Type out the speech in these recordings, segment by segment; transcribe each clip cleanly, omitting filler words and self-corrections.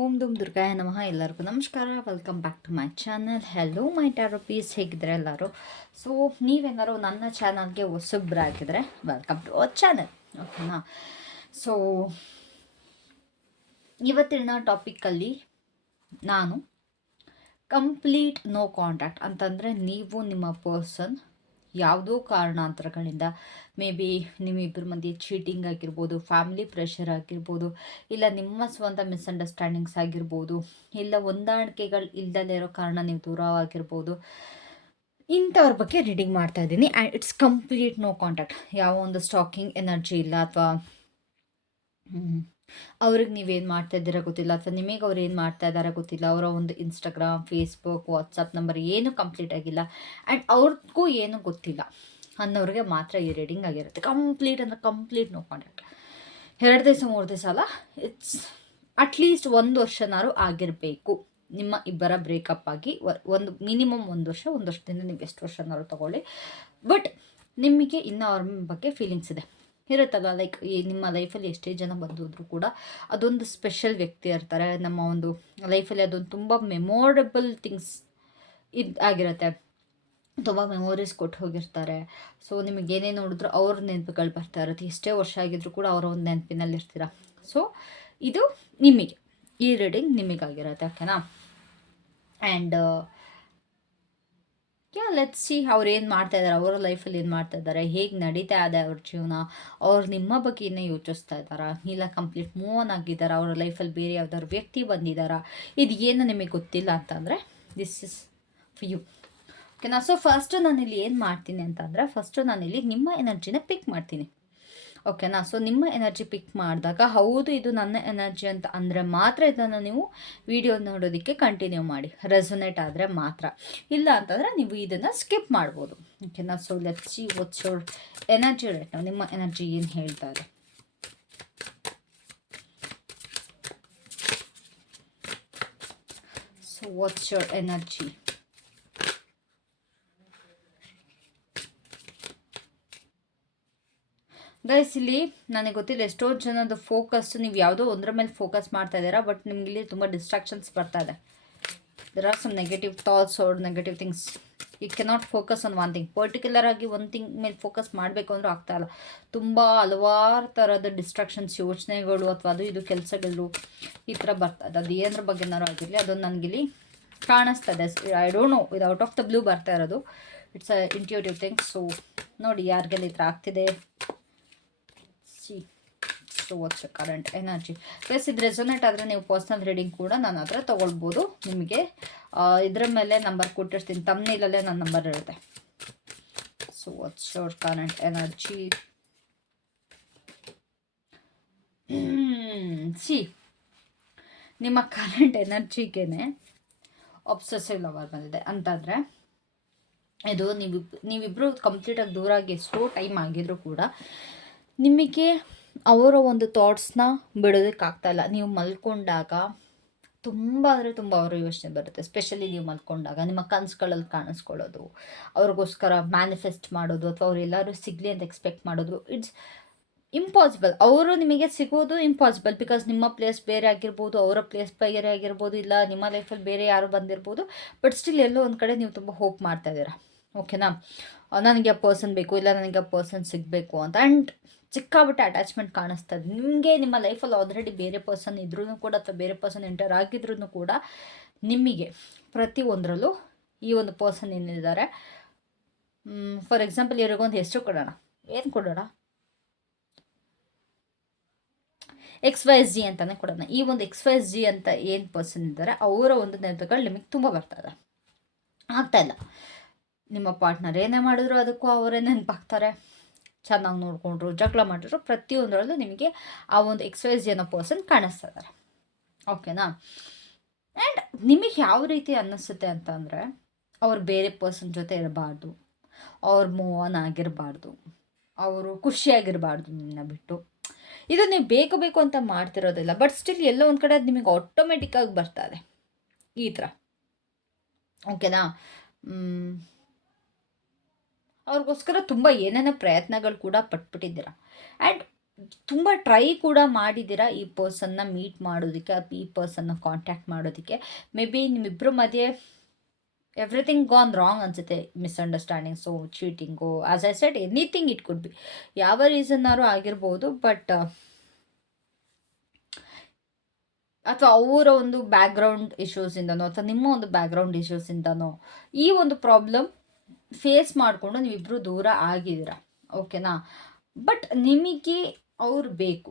ಓಂ ದುಮ್ ದುರ್ಗಾಯ ನಮಃ. ಎಲ್ಲರಿಗೂ ನಮಸ್ಕಾರ. Welcome back to my channel. Hello my tarot piece, ಹೇಗಿದ್ರೆ ಎಲ್ಲರೂ. ಸೊ ನೀವೇನಾರು ನನ್ನ ಚಾನಲ್ಗೆ ಹೊಸಬ್ರಾಗಿದ್ದರೆ ವೆಲ್ಕಮ್ ಟು ಅವರ್ ಚಾನಲ್, ಓಕೆನಾ. ಸೊ ಇವತ್ತಿನ ಟಾಪಿಕ್ಕಲ್ಲಿ ನಾನು ಕಂಪ್ಲೀಟ್ ನೋ ಕಾಂಟ್ಯಾಕ್ಟ್ ಅಂತಂದರೆ, ನೀವು ನಿಮ್ಮ ಪರ್ಸನ್ ಯಾವುದೋ ಕಾರಣಾಂತರಗಳಿಂದ ಮೇ ಬಿ ನಿಮ್ಮಿಬ್ಬರ ಮಧ್ಯೆ ಚೀಟಿಂಗ್ ಆಗಿರ್ಬೋದು, ಫ್ಯಾಮಿಲಿ ಪ್ರೆಷರ್ ಆಗಿರ್ಬೋದು, ಇಲ್ಲ ನಿಮ್ಮ ಸ್ವಂತ ಮಿಸ್ಅಂಡರ್ಸ್ಟ್ಯಾಂಡಿಂಗ್ಸ್ ಆಗಿರ್ಬೋದು, ಇಲ್ಲ ಹೊಂದಾಣಿಕೆಗಳು ಇಲ್ದಲೇ ಇರೋ ಕಾರಣ ನೀವು ದೂರವಾಗಿರ್ಬೋದು. ಇಂಥವ್ರ ಬಗ್ಗೆ ರೀಡಿಂಗ್ ಮಾಡ್ತಾ ಇದ್ದೀನಿ. And it's complete no contact. ಯಾವ ಒಂದು ಸ್ಟಾಕಿಂಗ್ ಎನರ್ಜಿ ಇಲ್ಲ, ಅಥವಾ ಅವ್ರಿಗೆ ನೀವೇನು ಮಾಡ್ತಾ ಇದ್ದೀರಾ ಗೊತ್ತಿಲ್ಲ, ಅಥವಾ ನಿಮಗೆ ಅವ್ರು ಏನು ಮಾಡ್ತಾ ಇದ್ದಾರೆ ಗೊತ್ತಿಲ್ಲ. ಅವರ ಒಂದು ಇನ್ಸ್ಟಾಗ್ರಾಮ್, ಫೇಸ್ಬುಕ್, ವಾಟ್ಸಪ್ ನಂಬರ್ ಏನು ಕಂಪ್ಲೀಟ್ ಆಗಿಲ್ಲ, ಆ್ಯಂಡ್ ಅವ್ರಿಗೂ ಏನೂ ಗೊತ್ತಿಲ್ಲ ಅನ್ನೋರಿಗೆ ಮಾತ್ರ ಈ ರೀಡಿಂಗ್ ಆಗಿರುತ್ತೆ. ಕಂಪ್ಲೀಟ್ ಅಂದರೆ ಕಂಪ್ಲೀಟ್ ನೋ ಕಾಂಟ್ಯಾಕ್ಟ್. 2 ದಿವಸ 3 ದಿವಸ ಅಲ್ಲ, ಇಟ್ಸ್ ಅಟ್ಲೀಸ್ಟ್ 1 ವರ್ಷನಾರು ಆಗಿರಬೇಕು ನಿಮ್ಮ ಇಬ್ಬರ ಬ್ರೇಕಪ್ ಆಗಿ. ಒಂದು ಮಿನಿಮಮ್ 1 ವರ್ಷ, 1 ವರ್ಷದಿಂದ ನೀವು ಎಷ್ಟು ವರ್ಷನಾರು ತೊಗೊಳ್ಳಿ. ಬಟ್ ನಿಮಗೆ ಇನ್ನೂ ಅವ್ರ ಬಗ್ಗೆ ಫೀಲಿಂಗ್ಸ್ ಇರುತ್ತಲ್ಲ. ಲೈಕ್ ನಿಮ್ಮ ಲೈಫಲ್ಲಿ ಎಷ್ಟೇ ಜನ ಬಂದಿದ್ರು ಕೂಡ ಅದೊಂದು ಸ್ಪೆಷಲ್ ವ್ಯಕ್ತಿ ಇರ್ತಾರೆ ನಮ್ಮ ಒಂದು ಲೈಫಲ್ಲಿ. ಅದೊಂದು ತುಂಬ ಮೆಮೊರೇಬಲ್ ಥಿಂಗ್ಸ್ ಆಗಿರುತ್ತೆ, ತುಂಬ ಮೆಮೊರೀಸ್ ಕೊಟ್ಟು ಹೋಗಿರ್ತಾರೆ. ಸೊ ನಿಮಗೆ ಏನೇ ನೋಡಿದ್ರು ಅವ್ರ ನೆನಪುಗಳು ಬರ್ತಾ ಇರುತ್ತೆ. ಎಷ್ಟೇ ವರ್ಷ ಆಗಿದ್ರು ಕೂಡ ಅವರ ಒಂದು ನೆನಪಿನಲ್ಲಿ ಇರ್ತೀರ. ಸೊ ಇದು ನಿಮಗೆ, ಈ ರೀಡಿಂಗ್ ನಿಮಗಾಗಿರುತ್ತೆ, ಓಕೆನಾ. ಆ್ಯಂಡ್ ಲೆಟ್ಸ್ ಸಿ ಅವ್ರು ಏನು ಮಾಡ್ತಾ ಇದ್ದಾರೆ, ಅವರ ಲೈಫಲ್ಲಿ ಏನು ಮಾಡ್ತಾ ಇದ್ದಾರೆ, ಹೇಗೆ ನಡೀತಾ ಇದೆ ಅವ್ರ ಜೀವನ, ಅವ್ರು ನಿಮ್ಮ ಬಗ್ಗೆ ಇನ್ನೂ ಯೋಚಿಸ್ತಾ ಇದ್ದಾರಾ, ಇಲ್ಲ ಕಂಪ್ಲೀಟ್ ಮೂವ್ ಆನ್ ಆಗಿದ್ದಾರಾ, ಅವರ ಲೈಫಲ್ಲಿ ಬೇರೆ ಯಾವ್ದಾದ್ರು ವ್ಯಕ್ತಿ ಬಂದಿದ್ದಾರಾ, ಇದು ಏನು ನಿಮಗೆ ಗೊತ್ತಿಲ್ಲ ಅಂತಂದರೆ ದಿಸ್ ಇಸ್ ಫಾರ್ ಯು, ಓಕೆನಾ. ಸೊ ಫಸ್ಟು ನಾನಿಲ್ಲಿ ಏನು ಮಾಡ್ತೀನಿ ಅಂತಂದರೆ, ಫಸ್ಟು ನಾನಿಲ್ಲಿ ನಿಮ್ಮ ಎನರ್ಜಿನ ಪಿಕ್ ಮಾಡ್ತೀನಿ, ಓಕೆನಾ. ಸೊ ನಿಮ್ಮ ಎನರ್ಜಿ ಪಿಕ್ ಮಾಡಿದಾಗ ಹೌದು ಇದು ನನ್ನ ಎನರ್ಜಿ ಅಂತ ಅಂದರೆ ಮಾತ್ರ ಇದನ್ನು ನೀವು ವಿಡಿಯೋ ನೋಡೋದಕ್ಕೆ ಕಂಟಿನ್ಯೂ ಮಾಡಿ, ರೆಸೊನೇಟ್ ಆದರೆ ಮಾತ್ರ. ಇಲ್ಲ ಅಂತಂದರೆ ನೀವು ಇದನ್ನು ಸ್ಕಿಪ್ ಮಾಡ್ಬೋದು, ಓಕೆನಾ. So let's C what's your energy right now. ನಿಮ್ಮ ಎನರ್ಜಿ ಏನು ಹೇಳ್ತಾ ಇದೆ. So what's your energy. Guys, ಇಲ್ಲಿ ನನಗೆ ಗೊತ್ತಿಲ್ಲ ಎಷ್ಟೋ ಜನದ ಫೋಕಸ್ ನೀವು ಯಾವುದೋ ಒಂದರ ಮೇಲೆ ಫೋಕಸ್ ಮಾಡ್ತಾ ಇದ್ದೀರಾ, ಬಟ್ ನಿಮ್ಗೆ ಇಲ್ಲಿ ತುಂಬ ಡಿಸ್ಟ್ರಾಕ್ಷನ್ಸ್ ಬರ್ತಾ ಇದೆ. There are some negative thoughts or negative things. You cannot focus on one thing. Particular ಆಗಿ ಒಂದು ಥಿಂಗ್ ಮೇಲೆ ಫೋಕಸ್ ಮಾಡಬೇಕು ಅಂದರೂ ಆಗ್ತಾಯಿಲ್ಲ. ತುಂಬ ಹಲವಾರು ಥರದ ಡಿಸ್ಟ್ರಾಕ್ಷನ್ಸ್, ಯೋಚನೆಗಳು ಅಥವಾ ಅದು ಇದು ಕೆಲಸಗಳು ಈ ಥರ ಬರ್ತಾ ಇದೆ. ಅದು ಏನರ ಬಗ್ಗೆನಾರು ಆಗಿರಲಿ, ಅದೊಂದು ನನಗಿಲ್ಲಿ ಕಾಣಿಸ್ತಾ ಇದೆ. ಐ ಡೋಂಟ್ ನೋ, ಇದು ಔಟ್ ಆಫ್ ದ ಬ್ಲೂ ಬರ್ತಾ ಇರೋದು. It's a intuitive things. So ನೋಡಿ ಯಾರಿಗೆಲ್ಲ ಈ ಥರ ಆಗ್ತಿದೆ. So what's the current energy. Plus ಇದು ರೆಸೊನೇಟ್ ಆದರೆ ನೀವು ಪರ್ಸ್ನಲ್ ರೀಡಿಂಗ್ ಕೂಡ ನನ್ನ ಹತ್ರ ತೊಗೊಳ್ಬೋದು. ನಿಮಗೆ ಇದರ ಮೇಲೆ ನಂಬರ್ ಕೊಟ್ಟಿರ್ತೀನಿ, ತಮ್ನೇಲಲ್ಲೇ ನನ್ನ ನಂಬರ್ ಇರುತ್ತೆ. So what's your current energy. C ನಿಮ್ಮ ಕರೆಂಟ್ ಎನರ್ಜಿಗೇನೆ ಒಬ್ಸೆಸಿವ್ ಲವರ್ ಬಂದಿದೆ ಅಂತಂದರೆ, ಇದು ನೀವಿಬ್ಬರು ಕಂಪ್ಲೀಟಾಗಿ ದೂರ ಆಗಿ ಎಷ್ಟೋ ಟೈಮ್ ಆಗಿದ್ರು ಕೂಡ ನಿಮಗೆ ಅವರ ಒಂದು ಥಾಟ್ಸ್ನ ಬಿಡೋದಕ್ಕಾಗ್ತಾಯಿಲ್ಲ. ನೀವು ಮಲ್ಕೊಂಡಾಗ ತುಂಬ ಅಂದರೆ ತುಂಬ ಅವರ ಯೋಚನೆ ಬರುತ್ತೆ. ಸ್ಪೆಷಲಿ ನೀವು ಮಲ್ಕೊಂಡಾಗ ನಿಮ್ಮ ಕನಸುಗಳಲ್ಲಿ ಕಾಣಿಸ್ಕೊಳ್ಳೋದು, ಅವ್ರಿಗೋಸ್ಕರ ಮ್ಯಾನಿಫೆಸ್ಟ್ ಮಾಡೋದು, ಅಥವಾ ಅವ್ರು ಎಲ್ಲರೂ ಸಿಗಲಿ ಅಂತ ಎಕ್ಸ್ಪೆಕ್ಟ್ ಮಾಡೋದು, ಇಟ್ಸ್ ಇಂಪಾಸಿಬಲ್. ಅವರು ನಿಮಗೆ ಸಿಗೋದು ಇಂಪಾಸಿಬಲ್. ಬಿಕಾಸ್ ನಿಮ್ಮ ಪ್ಲೇಸ್ ಬೇರೆ ಆಗಿರ್ಬೋದು, ಅವರ ಪ್ಲೇಸ್ ಬೇರೆ ಆಗಿರ್ಬೋದು, ಇಲ್ಲ ನಿಮ್ಮ ಲೈಫಲ್ಲಿ ಬೇರೆ ಯಾರು ಬಂದಿರ್ಬೋದು. ಬಟ್ ಸ್ಟಿಲ್ ಎಲ್ಲೋ ಒಂದು ಕಡೆ ನೀವು ತುಂಬ ಹೋಪ್ ಮಾಡ್ತಾ ಇದ್ದೀರಾ, ಓಕೆನಾ. ನನಗೆ ಆ ಪರ್ಸನ್ ಬೇಕು, ಇಲ್ಲ ನನಗೆ ಆ ಪರ್ಸನ್ ಸಿಗಬೇಕು ಅಂತ. ಆ್ಯಂಡ್ ಸಿಕ್ಕಾಬಿಟ್ಟೆ ಅಟ್ಯಾಚ್ಮೆಂಟ್ ಕಾಣಿಸ್ತಾ ಇದೆ ನಿಮಗೆ. ನಿಮ್ಮ ಲೈಫಲ್ಲಿ ಆಲ್ರೆಡಿ ಬೇರೆ ಪರ್ಸನ್ ಇದ್ರೂ ಕೂಡ, ಅಥವಾ ಬೇರೆ ಪರ್ಸನ್ ಎಂಟರ್ ಆಗಿದ್ರೂ ಕೂಡ, ನಿಮಗೆ ಪ್ರತಿಯೊಂದರಲ್ಲೂ ಈ ಒಂದು ಪರ್ಸನ್ ಏನಿದ್ದಾರೆ. ಫಾರ್ ಎಕ್ಸಾಂಪಲ್ ಇವ್ರಿಗೊಂದು ಹೆಸರು ಕೊಡೋಣ. ಏನು ಕೊಡೋಣ? XYZ ಅಂತಲೇ ಕೊಡೋಣ. ಈ ಒಂದು XYZ ಅಂತ ಏನು ಪರ್ಸನ್ ಇದ್ದಾರೆ, ಅವರ ಒಂದು ನೆನಪುಗಳು ನಿಮಗೆ ತುಂಬ ಬರ್ತದೆ. ಆಗ್ತಾಯಿಲ್ಲ. ನಿಮ್ಮ ಪಾರ್ಟ್ನರ್ ಏನೇ ಮಾಡಿದ್ರು ಅದಕ್ಕೂ ಅವರೇ ನೆನಪಾಗ್ತಾರೆ. ಚೆನ್ನಾಗಿ ನೋಡಿಕೊಂಡ್ರು, ಜಗಳ ಮಾಡಿದ್ರು, ಪ್ರತಿಯೊಂದರಲ್ಲೂ ನಿಮಗೆ ಆ ಒಂದು XYZ ಅನ್ನೋ ಪರ್ಸನ್ ಕಾಣಿಸ್ತಾ ಇದ್ದಾರೆ, ಓಕೆನಾ. ಆ್ಯಂಡ್ ನಿಮಗೆ ಯಾವ ರೀತಿ ಅನ್ನಿಸುತ್ತೆ ಅಂತಂದರೆ, ಅವ್ರು ಬೇರೆ ಪರ್ಸನ್ ಜೊತೆ ಇರಬಾರ್ದು, ಅವ್ರು ಮೂವ್ ಆನ್ ಆಗಿರಬಾರ್ದು, ಅವರು ಖುಷಿಯಾಗಿರಬಾರ್ದು ನಿಮ್ಮನ್ನ ಬಿಟ್ಟು. ಇದು ನೀವು ಬೇಕು ಅಂತ ಮಾಡ್ತಿರೋದಿಲ್ಲ, ಬಟ್ ಸ್ಟಿಲ್ ಎಲ್ಲೋ ಒಂದು ಕಡೆ ಅದು ನಿಮಗೆ ಆಟೋಮೆಟಿಕ್ಕಾಗಿ ಬರ್ತಾ ಇದೆ ಈ ಥರ, ಓಕೆನಾ. ಅವ್ರಿಗೋಸ್ಕರ ತುಂಬ ಏನೇನೋ ಪ್ರಯತ್ನಗಳು ಕೂಡ ಪಟ್ಬಿಟ್ಟಿದ್ದೀರ. ಆ್ಯಂಡ್ ತುಂಬ ಟ್ರೈ ಕೂಡ ಮಾಡಿದ್ದೀರಾ ಈ ಪರ್ಸನ್ನ ಮೀಟ್ ಮಾಡೋದಕ್ಕೆ, ಈ ಪರ್ಸನ್ನ ಕಾಂಟ್ಯಾಕ್ಟ್ ಮಾಡೋದಕ್ಕೆ. ಮೇ ಬಿ ನಿಮ್ಮಿಬ್ಬರ ಮಧ್ಯೆ ಎವ್ರಿಥಿಂಗ್ ಗಾನ್ ರಾಂಗ್ ಅನಿಸುತ್ತೆ, misunderstandings, cheating, as I said anything it could be, ಯಾವ ರೀಸನ್ನಾರು ಆಗಿರ್ಬೋದು. ಬಟ್ ಅಥವಾ ಅವರ ಒಂದು ಬ್ಯಾಕ್ಗ್ರೌಂಡ್ ಇಶ್ಯೂಸಿಂದನೋ ಅಥವಾ ನಿಮ್ಮ ಒಂದು ಬ್ಯಾಕ್ಗ್ರೌಂಡ್ ಇಶ್ಯೂಸಿಂದನೋ ಈ ಒಂದು ಪ್ರಾಬ್ಲಮ್ ಫೇಸ್ ಮಾಡಿಕೊಂಡು ನೀವಿಬ್ಬರು ದೂರ ಆಗಿದ್ದೀರಾ, ಓಕೆನಾ. ಬಟ್ ನಿಮಗೆ ಅವ್ರು ಬೇಕು,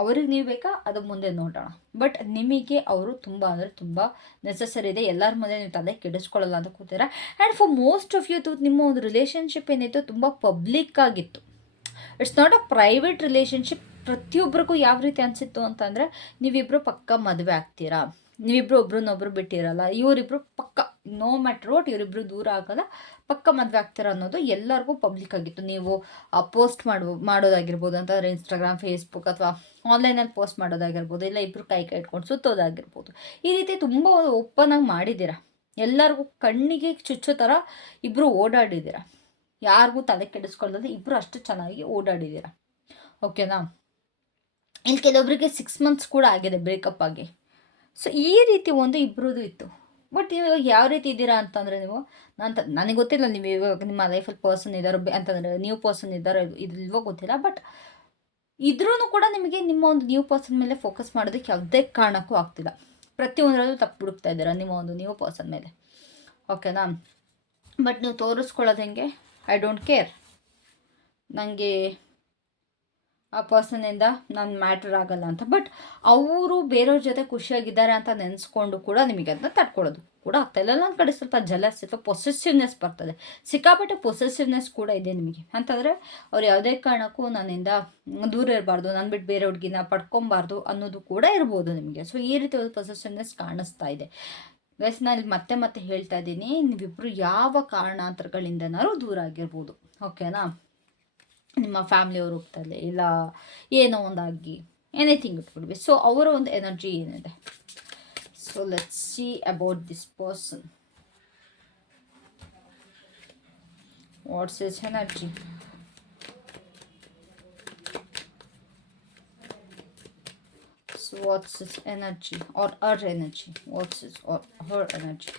ಅವ್ರಿಗೆ ನೀವು ಬೇಕಾ ಅದು ಮುಂದೆ ನೋಡೋಣ. ಬಟ್ ನಿಮಗೆ ಅವರು ತುಂಬ ಅಂದರೆ ತುಂಬ ನೆಸಸರಿ ಇದೆ. ಎಲ್ಲರ ಮುಂದೆ ನೀವು ತಲೆ ಕೆಡಿಸ್ಕೊಳ್ಳಲ್ಲ ಅಂತ ಕೂತೀರಾ. And for most of you ನಿಮ್ಮ ಒಂದು ರಿಲೇಷನ್ಶಿಪ್ ಏನಿತ್ತು ತುಂಬ ಪಬ್ಲಿಕ್ ಆಗಿತ್ತು. It's not a private relationship. ಪ್ರತಿಯೊಬ್ಬರಿಗೂ ಯಾವ ರೀತಿ ಅನಿಸಿತ್ತು ಅಂತಂದರೆ, ನೀವಿಬ್ಬರು ಪಕ್ಕ ಮದುವೆ ಆಗ್ತೀರಾ, ನೀವಿಬ್ಬರು ಒಬ್ರನ್ನೊಬ್ರು ಬಿಟ್ಟಿರಲ್ಲ, ಇವರಿಬ್ಬರು ಪಕ್ಕ ನೋ ಮ್ಯಾಟ್ರ್ ವಾಟ್ ಇವರಿಬ್ಬರು ದೂರ ಆಗಲ್ಲ, ಪಕ್ಕ ಮದುವೆ ಆಗ್ತೀರಾ ಅನ್ನೋದು ಎಲ್ಲರಿಗೂ ಪಬ್ಲಿಕ್ ಆಗಿತ್ತು. ನೀವು ಪೋಸ್ಟ್ ಮಾಡೋದಾಗಿರ್ಬೋದು ಅಂತಂದರೆ ಇನ್ಸ್ಟಾಗ್ರಾಮ್, ಫೇಸ್ಬುಕ್ ಅಥವಾ ಆನ್ಲೈನಲ್ಲಿ ಪೋಸ್ಟ್ ಮಾಡೋದಾಗಿರ್ಬೋದು, ಇಲ್ಲ ಇಬ್ಬರು ಕೈ ಇಟ್ಕೊಂಡು ಸುತ್ತೋದಾಗಿರ್ಬೋದು, ಈ ರೀತಿ ತುಂಬ ಓಪನ್ ಆಗಿ ಮಾಡಿದ್ದೀರಾ. ಎಲ್ಲರಿಗೂ ಕಣ್ಣಿಗೆ ಚುಚ್ಚೋ ಥರ ಇಬ್ಬರು ಓಡಾಡಿದ್ದೀರಾ. ಯಾರಿಗೂ ತಲೆ ಕೆಡಿಸ್ಕೊಳ್ಳೋದು ಇಬ್ಬರು ಅಷ್ಟು ಚೆನ್ನಾಗಿ ಓಡಾಡಿದ್ದೀರಾ, ಓಕೆನಾ. ಇಲ್ಲಿ ಕೆಲವೊಬ್ಬರಿಗೆ 6 ಮಂತ್ಸ್ ಕೂಡ ಆಗಿದೆ ಬ್ರೇಕಪ್ ಆಗಿ. ಸೊ ಈ ರೀತಿ ಒಂದು ಇಬ್ಬರದು ಇತ್ತು. ಬಟ್ ಇವಾಗ ಯಾವ ರೀತಿ ಇದ್ದೀರಾ ಅಂತಂದರೆ, ನೀವು ನನಗೆ ಗೊತ್ತಿಲ್ಲ ನೀವು ಇವಾಗ ನಿಮ್ಮ ಲೈಫಲ್ಲಿ ಪರ್ಸನ್ ಇದ್ದಾರೋ ಅಂತಂದರೆ, ನ್ಯೂ ಪರ್ಸನ್ ಇದ್ದಾರೋ ಇಲ್ವೋ ಗೊತ್ತಿಲ್ಲ. ಬಟ್ ಇದ್ರೂ ಕೂಡ ನಿಮಗೆ ನಿಮ್ಮ ಒಂದು ನ್ಯೂ ಪರ್ಸನ್ ಮೇಲೆ ಫೋಕಸ್ ಮಾಡೋದಕ್ಕೆ ಯಾವುದೇ ಕಾರಣಕ್ಕೂ ಆಗ್ತಿಲ್ಲ. ಪ್ರತಿಯೊಂದರಲ್ಲೂ ತಪ್ಪು ಹುಡುಕ್ತಾ ಇದ್ದೀರಾ ನಿಮ್ಮ ಒಂದು ನ್ಯೂ ಪರ್ಸನ್ ಮೇಲೆ, ಓಕೆನಾ. ಬಟ್ ನೀವು ತೋರಿಸ್ಕೊಳ್ಳೋದು ಹೆಂಗೆ, ಐ ಡೋಂಟ್ ಕೇರ್, ನನಗೆ ಆ ಪರ್ಸನಿಂದ ನಾನು ಮ್ಯಾಟ್ರ್ ಆಗಲ್ಲ ಅಂತ. ಬಟ್ ಅವರು ಬೇರೆಯವ್ರ ಜೊತೆ ಖುಷಿಯಾಗಿದ್ದಾರೆ ಅಂತ ನೆನೆಸ್ಕೊಂಡು ಕೂಡ ನಿಮಗೆ ಅದನ್ನ ತಡ್ಕೊಳ್ಳೋದು ಕೂಡ ಆಗ್ತಾಯಿಲ್ಲ. ನನ್ನ ಕಡೆ ಸ್ವಲ್ಪ ಜಲಸ್ ಅಥವಾ ಪೊಸೆಸಿವ್ನೆಸ್ ಬರ್ತದೆ, ಸಿಕ್ಕಾಪಟ್ಟೆ ಪೊಸೆಸಿವ್ನೆಸ್ ಕೂಡ ಇದೆ ನಿಮಗೆ. ಅಂತಂದರೆ ಅವ್ರು ಯಾವುದೇ ಕಾರಣಕ್ಕೂ ನನ್ನಿಂದ ದೂರ ಇರಬಾರ್ದು, ನಾನು ಬಿಟ್ಟು ಬೇರೆ ಹುಡುಗಿನ ಪಡ್ಕೊಬಾರ್ದು ಅನ್ನೋದು ಕೂಡ ಇರ್ಬೋದು ನಿಮಗೆ. ಸೊ ಈ ರೀತಿ ಒಂದು ಪೊಸೆಸಿವ್ನೆಸ್ ಕಾಣಿಸ್ತಾ ಇದೆ ಗೈಸ್. ನಾನು ಇಲ್ಲಿ ಮತ್ತೆ ಮತ್ತೆ ಹೇಳ್ತಾ ಇದ್ದೀನಿ, ನೀವಿಬ್ಬರು ಯಾವ ಕಾರಣಾಂತರಗಳಿಂದನಾದ್ರು ದೂರ ಆಗಿರ್ಬೋದು, ಓಕೆನಾ. ನಿಮ್ಮ ಫ್ಯಾಮಿಲಿಯವರು ಹೋಗ್ತಾರೆ, ಇಲ್ಲ ಏನೋ ಒಂದಾಗಿ ಎನಿಥಿಂಗ್ ಇಟ್ಕೊಳ್ವಿ. ಸೊ ಅವರ ಒಂದು ಎನರ್ಜಿ ಏನಿದೆ. So let's see about this person, what's is energy. So what's his energy or her energy? What's his or her energy?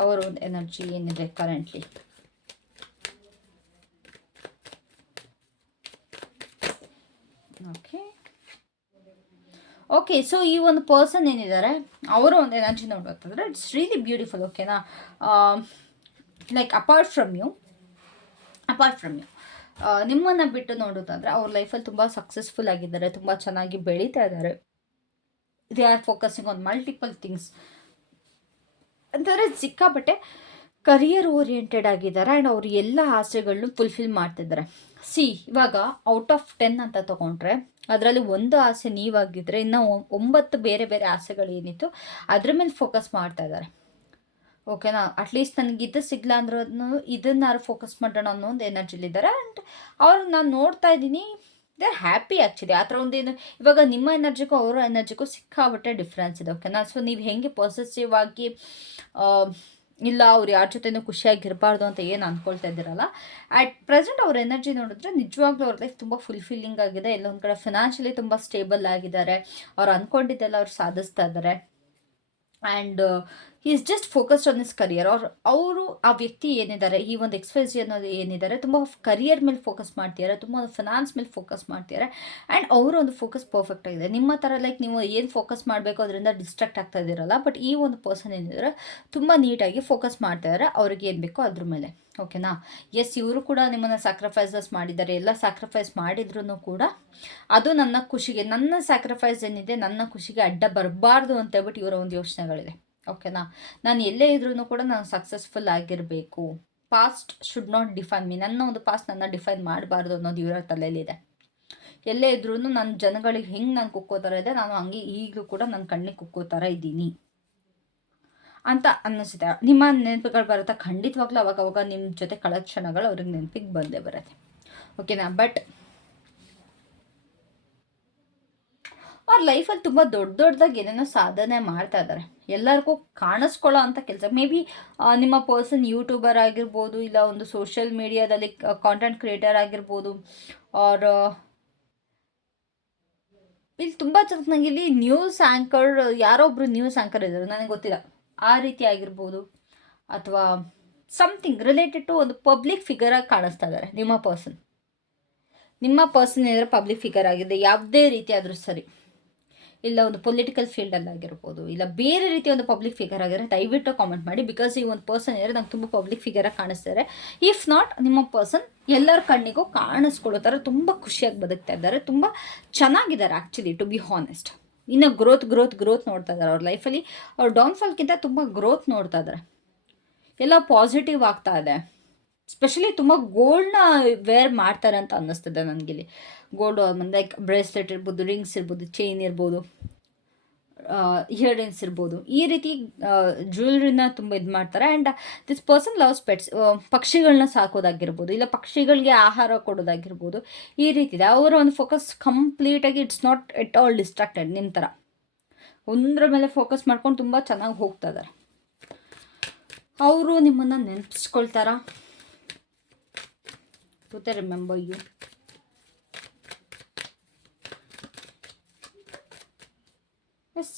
Our own energy ಏನಿದೆ ಕರೆಂಟ್ಲಿ. ಓಕೆ ಸೊ ಈ ಒಂದು ಪರ್ಸನ್ ಏನಿದ್ದಾರೆ ಅವರ ಒಂದು energy ನೋಡೋದಾದ್ರೆ ಇಟ್ಸ್ ರಿಯಲಿ ಬ್ಯೂಟಿಫುಲ್, ಓಕೆನಾ. Like apart from you ನಿಮ್ಮನ್ನು ಬಿಟ್ಟು ನೋಡೋದಾದರೆ ಅವ್ರ ಲೈಫಲ್ಲಿ ತುಂಬ ಸಕ್ಸಸ್ಫುಲ್ ಆಗಿದ್ದಾರೆ, ತುಂಬ ಚೆನ್ನಾಗಿ ಬೆಳೀತಾ ಇದ್ದಾರೆ. They are focusing on multiple things ಅಂತಂದರೆ ಸಿಕ್ಕಾಪಟ್ಟೆ ಕರಿಯರ್ ಓರಿಯೆಂಟೆಡ್ ಆಗಿದ್ದಾರೆ. ಆ್ಯಂಡ್ ಅವ್ರ ಎಲ್ಲ ಆಸೆಗಳನ್ನು ಫುಲ್ಫಿಲ್ ಮಾಡ್ತಿದ್ದಾರೆ. ಇವಾಗ ಔಟ್ ಆಫ್ 10 ಅಂತ ತೊಗೊಂಡ್ರೆ ಅದರಲ್ಲಿ ಒಂದು ಆಸೆ ನೀವಾಗಿದ್ದರೆ ಇನ್ನು 9 ಬೇರೆ ಬೇರೆ ಆಸೆಗಳು ಏನಿತ್ತು ಅದ್ರ ಮೇಲೆ ಫೋಕಸ್ ಮಾಡ್ತಾ ಇದ್ದಾರೆ, ಓಕೆನಾ. ಅಟ್ಲೀಸ್ಟ್ ನನಗೆ ಇದು ಸಿಗ್ಲ ಅಂದ್ರೂ ಇದನ್ನಾರು ಫೋಕಸ್ ಮಾಡೋಣ ಅನ್ನೋ ಒಂದು ಎನರ್ಜಿಲಿದ್ದಾರೆ. ಆ್ಯಂಡ್ ಅವ್ರು ನಾನು ನೋಡ್ತಾ ಇದ್ದೀನಿ, ದೇ ಆರ್ ಹ್ಯಾಪಿ ಆ್ಯಕ್ಚುಲಿ. ಆ ಥರ ಒಂದೇನು ಇವಾಗ ನಿಮ್ಮ ಎನರ್ಜಿಗೂ ಅವರ ಎನರ್ಜಿಗೂ ಸಿಕ್ಕಾಬಟ್ಟೆ ಡಿಫ್ರೆನ್ಸ್ ಇದೆ, ಓಕೆನಾ. ಸೊ ನೀವು ಹೆಂಗೆ ಪಾಸಿಟಿವ್ ಆಗಿ ಇಲ್ಲ ಅವ್ರು ಯಾರ ಜೊತೆನೂ ಖುಷಿಯಾಗಿರಬಾರ್ದು ಅಂತ ಏನು ಅಂದ್ಕೊಳ್ತಾ ಇದ್ದೀರಲ್ಲ, ಅಟ್ ಪ್ರೆಸೆಂಟ್ ಅವ್ರ ಎನರ್ಜಿ ನೋಡಿದ್ರೆ ನಿಜವಾಗ್ಲೂ ಅವ್ರ ಲೈಫ್ ತುಂಬ ಫುಲ್ಫಿಲ್ಲಿಂಗ್ ಆಗಿದೆ. ಎಲ್ಲೊಂದು ಕಡೆ ಫಿನಾನ್ಷಿಯಲಿ ತುಂಬ ಸ್ಟೇಬಲ್ ಆಗಿದ್ದಾರೆ, ಅವ್ರು ಅಂದ್ಕೊಂಡಿದ್ದೆಲ್ಲ ಅವ್ರು ಸಾಧಿಸ್ತಾ ಇದ್ದಾರೆ. And he is just focused on his career. ಅವರು ಆ ವ್ಯಕ್ತಿ ಏನಿದ್ದಾರೆ, ಈ ಒಂದು ಎಕ್ಸ್ಪೈಸಿ ಅನ್ನೋದು ಏನಿದ್ದಾರೆ, ತುಂಬ ಕರಿಯರ್ ಮೇಲೆ ಫೋಕಸ್ ಮಾಡ್ತಿದ್ದಾರೆ, ತುಂಬ ಫಿನಾನ್ಸ್ ಮೇಲೆ ಫೋಕಸ್ ಮಾಡ್ತಿದ್ದಾರೆ. ಆ್ಯಂಡ್ ಅವರು ಒಂದು ಫೋಕಸ್ ಪರ್ಫೆಕ್ಟ್ ಆಗಿದೆ. ನಿಮ್ಮ ಥರ ಲೈಕ್ ನೀವು ಏನು ಫೋಕಸ್ ಮಾಡಬೇಕು ಅದರಿಂದ ಡಿಸ್ಟ್ರಾಕ್ಟ್ ಆಗ್ತಾ ಇದ್ದೀರಲ್ಲ. ಬಟ್ ಈ ಒಂದು ಪರ್ಸನ್ ಏನಿದ್ದಾರೆ ತುಂಬ ನೀಟಾಗಿ ಫೋಕಸ್ ಮಾಡ್ತಿದ್ದಾರೆ ಅವ್ರಿಗೆ ಏನು ಬೇಕೋ ಅದ್ರ ಮೇಲೆ, ಓಕೆನಾ. ಎಸ್, ಇವರು ಕೂಡ ನಿಮ್ಮನ್ನು ಸ್ಯಾಕ್ರಿಫೈಸಸ್ ಮಾಡಿದ್ದಾರೆ. ಎಲ್ಲ ಸ್ಯಾಕ್ರಿಫೈಸ್ ಮಾಡಿದ್ರು ಕೂಡ ಅದು ನನ್ನ ಖುಷಿಗೆ, ನನ್ನ ಸ್ಯಾಕ್ರಿಫೈಸ್ ಏನಿದೆ ನನ್ನ ಖುಷಿಗೆ ಅಡ್ಡ ಬರಬಾರ್ದು ಅಂತ ಹೇಳ್ಬಿಟ್ಟು ಇವರ ಒಂದು ಯೋಚನೆಗಳಿದೆ, ಓಕೆನಾ. ನಾನು ಎಲ್ಲೇ ಇದ್ರೂ ಕೂಡ ನಾನು ಸಕ್ಸಸ್ಫುಲ್ ಆಗಿರಬೇಕು. Past should not define me. ನನ್ನ ಒಂದು ಪಾಸ್ಟ್ ನನ್ನ ಡಿಫೈನ್ ಮಾಡಬಾರ್ದು ಅನ್ನೋದು ಇವರ ತಲೆಯಲ್ಲಿದೆ. ಎಲ್ಲೇ ಇದ್ರೂ ನನ್ನ ಜನಗಳಿಗೆ ಹೆಂಗೆ ನಾನು ಕುಕ್ಕೋ ಥರ ಇದೆ, ನಾನು ಹಂಗೆ ಈಗಲೂ ಕೂಡ ನನ್ನ ಕಣ್ಣಿಗೆ ಕುಕ್ಕೋ ಥರ ಇದ್ದೀನಿ ಅಂತ ಅನ್ನಿಸುತ್ತೆ. ನಿಮ್ಮ ನೆನಪುಗಳು ಬರುತ್ತೆ ಖಂಡಿತವಾಗ್ಲೂ. ಅವಾಗ ನಿಮ್ಮ ಜೊತೆ ಕಳೆದ ಕ್ಷಣಗಳು ಅವ್ರಿಗೆ ನೆನಪಿಗೆ ಬಂದೇ ಬರುತ್ತೆ, ಓಕೆನಾ. ಬಟ್ ಅವ್ರ ಲೈಫಲ್ಲಿ ತುಂಬ ದೊಡ್ಡದಾಗಿ ಏನೇನೋ ಸಾಧನೆ ಮಾಡ್ತಾ ಇದ್ದಾರೆ, ಎಲ್ಲರಿಗೂ ಕಾಣಿಸ್ಕೊಳ್ಳೋ ಅಂಥ ಕೆಲಸ. ಮೇ ಬಿ ನಿಮ್ಮ ಪರ್ಸನ್ ಯೂಟ್ಯೂಬರ್ ಆಗಿರ್ಬೋದು, ಇಲ್ಲ ಒಂದು ಸೋಷಿಯಲ್ ಮೀಡಿಯಾದಲ್ಲಿ ಕಾಂಟೆಂಟ್ ಕ್ರಿಯೇಟರ್ ಆಗಿರ್ಬೋದು, ಆರ್ ಇಲ್ಲಿ ತುಂಬ ಜನಕ್ಕೆ ನನಗೆ ಇಲ್ಲಿ ನ್ಯೂಸ್ ಆ್ಯಂಕರ್ ಯಾರೋ ಒಬ್ಬರು ನ್ಯೂಸ್ ಆ್ಯಂಕರ್ ಇದ್ದಾರೆ, ನನಗೆ ಗೊತ್ತಿಲ್ಲ, ಆ ರೀತಿ ಆಗಿರ್ಬೋದು ಅಥವಾ ಸಮಥಿಂಗ್ ರಿಲೇಟೆಡ್ ಟು ಒಂದು ಪಬ್ಲಿಕ್ ಫಿಗರಾಗಿ ಕಾಣಿಸ್ತಾ ಇದ್ದಾರೆ ನಿಮ್ಮ ಪರ್ಸನ್ ಏನಾದರೂ ಪಬ್ಲಿಕ್ ಫಿಗರ್ ಆಗಿದೆ, ಯಾವುದೇ ರೀತಿ ಆದರೂ ಸರಿ, ಇಲ್ಲ ಒಂದು ಪೊಲಿಟಿಕಲ್ ಫೀಲ್ಡಲ್ಲಾಗಿರ್ಬೋದು, ಇಲ್ಲ ಬೇರೆ ರೀತಿಯ ಒಂದು ಪಬ್ಲಿಕ್ ಫಿಗರ್ ಆಗಿರೋ ದಯವಿಟ್ಟು ಕಾಮೆಂಟ್ ಮಾಡಿ. ಬಿಕಾಸ್ ಈ ಒಂದು ಪರ್ಸನ್ ಏನಾದ್ರೆ ನಂಗೆ ತುಂಬ ಪಬ್ಲಿಕ್ ಫಿಗರಾಗಿ ಕಾಣಿಸ್ತಾರೆ. ಇಫ್ ನಾಟ್, ನಿಮ್ಮ ಪರ್ಸನ್ ಎಲ್ಲರ ಕಣ್ಣಿಗೂ ಕಾಣಿಸ್ಕೊಳ್ಳೋ ಥರ ತುಂಬ ಖುಷಿಯಾಗಿ ಬದುಕ್ತಾ ಇದ್ದಾರೆ, ತುಂಬ ಚೆನ್ನಾಗಿದ್ದಾರೆ ಆ್ಯಕ್ಚುಲಿ, ಟು ಬಿ ಹಾನೆಸ್ಟ್. ಇನ್ನು ಗ್ರೋತ್ ನೋಡ್ತಾ ಇದ್ದಾರೆ ಅವ್ರ ಲೈಫಲ್ಲಿ. ಅವ್ರ ಡೌನ್ಫಾಲ್ಗಿಂತ ತುಂಬ ಗ್ರೋತ್ ನೋಡ್ತಾ ಇದ್ದಾರೆ, ಎಲ್ಲ ಪಾಸಿಟಿವ್ ಆಗ್ತಾ ಇದೆ. ಸ್ಪೆಷಲಿ ತುಂಬ ಗೋಲ್ಡ್ನ ವೇರ್ ಮಾಡ್ತಾರೆ ಅಂತ ಅನ್ನಿಸ್ತದೆ ನನಗಿಲ್ಲಿ. ಗೋಲ್ಡು ಲೈಕ್ ಬ್ರೇಸ್ಲೆಟ್ ಇರ್ಬೋದು, ರಿಂಗ್ಸ್ ಇರ್ಬೋದು, ಚೈನ್ ಇರ್ಬೋದು, ಇಯರಿಂಗ್ಸ್ ಇರ್ಬೋದು, ಈ ರೀತಿ ಜ್ಯುವೆಲ್ರಿನ ತುಂಬ ಇದು ಮಾಡ್ತಾರೆ. And this person loves pets, ಪಕ್ಷಿಗಳನ್ನ ಸಾಕೋದಾಗಿರ್ಬೋದು, ಇಲ್ಲ ಪಕ್ಷಿಗಳಿಗೆ ಆಹಾರ ಕೊಡೋದಾಗಿರ್ಬೋದು, ಈ ರೀತಿ ಇದೆ. ಅವರ ಒಂದು ಫೋಕಸ್ ಕಂಪ್ಲೀಟಾಗಿ it's not at all distracted. ನಿಮ್ಮ ಥರ ಒಂದರ ಮೇಲೆ ಫೋಕಸ್ ಮಾಡ್ಕೊಂಡು ತುಂಬ ಚೆನ್ನಾಗಿ ಹೋಗ್ತಾ ಇದ್ದಾರೆ. ಅವರು ನಿಮ್ಮನ್ನು ನೆನಪಿಸ್ಕೊಳ್ತಾರಾ? Do they remember you?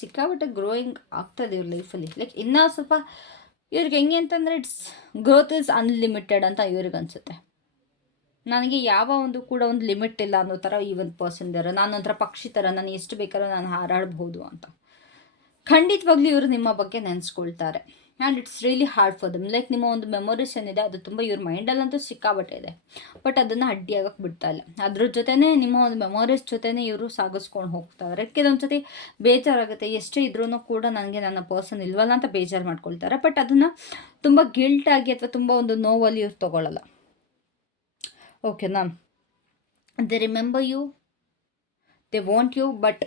ಸಿಕ್ಕಾಬಿಟ್ಟೆ ಗ್ರೋಯಿಂಗ್ ಆಗ್ತದೆ ಇವ್ರ ಲೈಫಲ್ಲಿ. ಲೈಕ್ ಇನ್ನೂ ಸ್ವಲ್ಪ ಇವ್ರಿಗೆ ಹೆಂಗೆ ಅಂತಂದರೆ ಗ್ರೋತ್ ಇಸ್ ಅನ್ಲಿಮಿಟೆಡ್ ಅಂತ ಇವ್ರಿಗೆ ಅನಿಸುತ್ತೆ. ನನಗೆ ಯಾವ ಒಂದು ಕೂಡ ಒಂದು ಲಿಮಿಟ್ ಇಲ್ಲ ಅನ್ನೋ ಥರ ಈ ಒಂದು ಪರ್ಸನ್ ಇದ್ದಾರೆ. ನಾನು ಒಂಥರ ಪಕ್ಷಿ ಥರ, ನಾನು ಎಷ್ಟು ಬೇಕಾದ್ರೂ ನಾನು ಹಾರಾಡ್ಬೋದು ಅಂತ. ಖಂಡಿತವಾಗ್ಲೂ ಇವರು ನಿಮ್ಮ ಬಗ್ಗೆ ನೆನೆಸ್ಕೊಳ್ತಾರೆ. And it's really hard for them. Like ನಿಮ್ಮ ಒಂದು ಮೆಮೊರೀಸ್ ಏನಿದೆ ಅದು ತುಂಬ ಇವ್ರ ಮೈಂಡಲ್ಲಂತೂ ಸಿಕ್ಕಾಬಟ್ಟೆ ಇದೆ, ಬಟ್ ಅದನ್ನು ಅಡ್ಡಿಯಾಗಕ್ಕೆ ಬಿಡ್ತಾ ಇಲ್ಲ. ಅದ್ರ ಜೊತೆನೇ ನಿಮ್ಮ ಒಂದು ಮೆಮೊರೀಸ್ ಜೊತೆನೇ ಇವರು ಸಾಗಿಸ್ಕೊಂಡು ಹೋಗ್ತಾರೆ. ಕೆಲವೊಂದು ಸತಿ ಬೇಜಾರಾಗುತ್ತೆ, ಎಷ್ಟೇ ಇದ್ರೂ ಕೂಡ ನನಗೆ ನನ್ನ ಪರ್ಸನ್ ಇಲ್ವಲ್ಲ ಅಂತ ಬೇಜಾರು ಮಾಡ್ಕೊಳ್ತಾರೆ. ಬಟ್ ಅದನ್ನು ತುಂಬ ಗಿಲ್ಟಾಗಿ ಅಥವಾ ತುಂಬ ಒಂದು ನೋವಲ್ಲಿ ಇವ್ರು ತೊಗೊಳ್ಳಲ್ಲ. ಓಕೆನಾ? They remember you, they want you, but